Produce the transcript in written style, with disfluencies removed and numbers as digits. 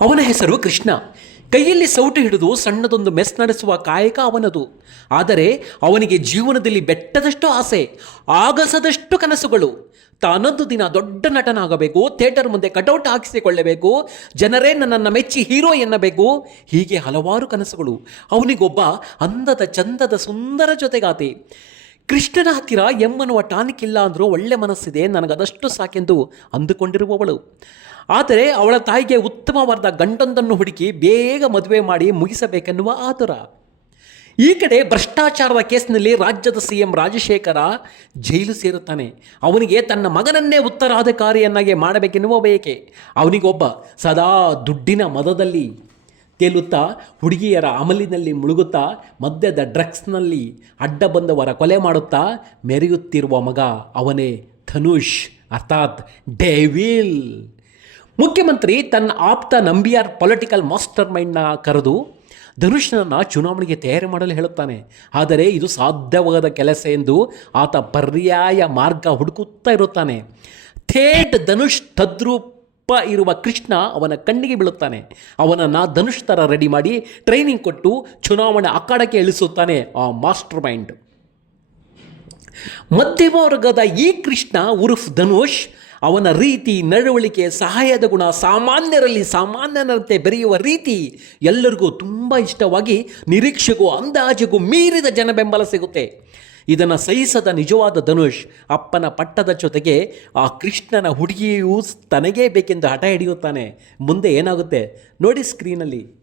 ಅವನ ಹೆಸರು ಕೃಷ್ಣ. ಕೈಯಲ್ಲಿ ಸೌಟು ಹಿಡಿದು ಸಣ್ಣದೊಂದು ಮೆಸ್ ನಡೆಸುವ ಕಾಯಕ ಅವನದು. ಆದರೆ ಅವನಿಗೆ ಜೀವನದಲ್ಲಿ ಬೆಟ್ಟದಷ್ಟು ಆಸೆ, ಆಗಸದಷ್ಟು ಕನಸುಗಳು. ತಾನೊಂದು ದಿನ ದೊಡ್ಡ ನಟನಾಗಬೇಕು, ಥಿಯೇಟರ್ ಮುಂದೆ ಕಟೌಟ್ ಹಾಕಿಸಿಕೊಳ್ಳಬೇಕು, ಜನರೇ ನನ್ನನ್ನು ಮೆಚ್ಚಿ ಹೀರೋ ಎನ್ನಬೇಕು. ಹೀಗೆ ಹಲವಾರು ಕನಸುಗಳು. ಅವನಿಗೊಬ್ಬ ಅಂದದ ಚಂದದ ಸುಂದರ ಜೊತೆಗಾತಿ. ಕೃಷ್ಣನ ಹತ್ತಿರ ಎಮ್ಮನ್ನುವ ಟಾನಿಕ್ ಇಲ್ಲ ಅಂದರೂ ಒಳ್ಳೆ ಮನಸ್ಸಿದೆ, ನನಗದಷ್ಟು ಸಾಕೆಂದು ಅಂದುಕೊಂಡಿರುವವಳು. ಆದರೆ ಅವಳ ತಾಯಿಗೆ ಉತ್ತಮವಾದ ಗಂಡೊಂದನ್ನು ಹುಡುಕಿ ಬೇಗ ಮದುವೆ ಮಾಡಿ ಮುಗಿಸಬೇಕೆನ್ನುವ ಆತುರ. ಈ ಕಡೆ ಭ್ರಷ್ಟಾಚಾರದ ಕೇಸ್ನಲ್ಲಿ ರಾಜ್ಯದ CM ರಾಜಶೇಖರ ಜೈಲು ಸೇರುತ್ತಾನೆ. ಅವನಿಗೆ ತನ್ನ ಮಗನನ್ನೇ ಉತ್ತರಾಧಿಕಾರಿಯನ್ನಾಗಿ ಮಾಡಬೇಕೆನ್ನುವ ಬಯಕೆ. ಅವನಿಗೊಬ್ಬ ಸದಾ ದುಡ್ಡಿನ ಮದದಲ್ಲಿ ತೇಲುತ್ತಾ, ಹುಡುಗಿಯರ ಅಮಲಿನಲ್ಲಿ ಮುಳುಗುತ್ತಾ, ಮದ್ಯದ ಡ್ರಗ್ಸ್ನಲ್ಲಿ ಅಡ್ಡ ಬಂದವರ ಕೊಲೆ ಮಾಡುತ್ತಾ ಮೆರೆಯುತ್ತಿರುವ ಮಗ ಅವನೇ ಧನುಷ್, ಅರ್ಥಾತ್ ಡೇವಿಲ್. ಮುಖ್ಯಮಂತ್ರಿ ತನ್ನ ಆಪ್ತ ನಂಬಿಯಾರ್ ಪೊಲಿಟಿಕಲ್ ಮಾಸ್ಟರ್ ಮೈಂಡ್ನ ಕರೆದು ಧನುಷ್ನನ್ನು ಚುನಾವಣೆಗೆ ತಯಾರಿ ಮಾಡಲು ಹೇಳುತ್ತಾನೆ. ಆದರೆ ಇದು ಸಾಧ್ಯವಾದ ಕೆಲಸ ಎಂದು ಆತ ಪರ್ಯಾಯ ಮಾರ್ಗ ಹುಡುಕುತ್ತಾ ಇರುತ್ತಾನೆ. ಥೇಟ್ ಧನುಷ್ ತದ್ರೂಪ ಇರುವ ಕೃಷ್ಣ ಅವನ ಕಣ್ಣಿಗೆ ಬೀಳುತ್ತಾನೆ. ಅವನನ್ನು ಧನುಷ್ ಥರ ರೆಡಿ ಮಾಡಿ ಟ್ರೈನಿಂಗ್ ಕೊಟ್ಟು ಚುನಾವಣೆ ಅಖಾಡಕ್ಕೆ ಇಳಿಸುತ್ತಾನೆ ಆ ಮಾಸ್ಟರ್ ಮೈಂಡ್. ಮಧ್ಯಮವರ್ಗದ ಈ ಕೃಷ್ಣ ಉರ್ಫ್ ಧನುಷ್, ಅವನ ರೀತಿ, ನಡವಳಿಕೆ, ಸಹಾಯದ ಗುಣ, ಸಾಮಾನ್ಯರಲ್ಲಿ ಸಾಮಾನ್ಯನಂತೆ ಬೆರೆಯುವ ರೀತಿ ಎಲ್ಲರಿಗೂ ತುಂಬ ಇಷ್ಟವಾಗಿ ನಿರೀಕ್ಷೆಗೂ ಅಂದಾಜಿಗೂ ಮೀರಿದ ಜನ ಬೆಂಬಲ ಸಿಗುತ್ತೆ. ಇದನ್ನು ಸಹಿಸದ ನಿಜವಾದ ಧನುಷ್ ಅಪ್ಪನ ಪಟ್ಟದ ಜೊತೆಗೆ ಆ ಕೃಷ್ಣನ ಹುಡುಗಿಯೂ ತನಗೇ ಬೇಕೆಂದು ಹಠ ಹಿಡಿಯುತ್ತಾನೆ. ಮುಂದೆ ಏನಾಗುತ್ತೆ ನೋಡಿ ಸ್ಕ್ರೀನಲ್ಲಿ.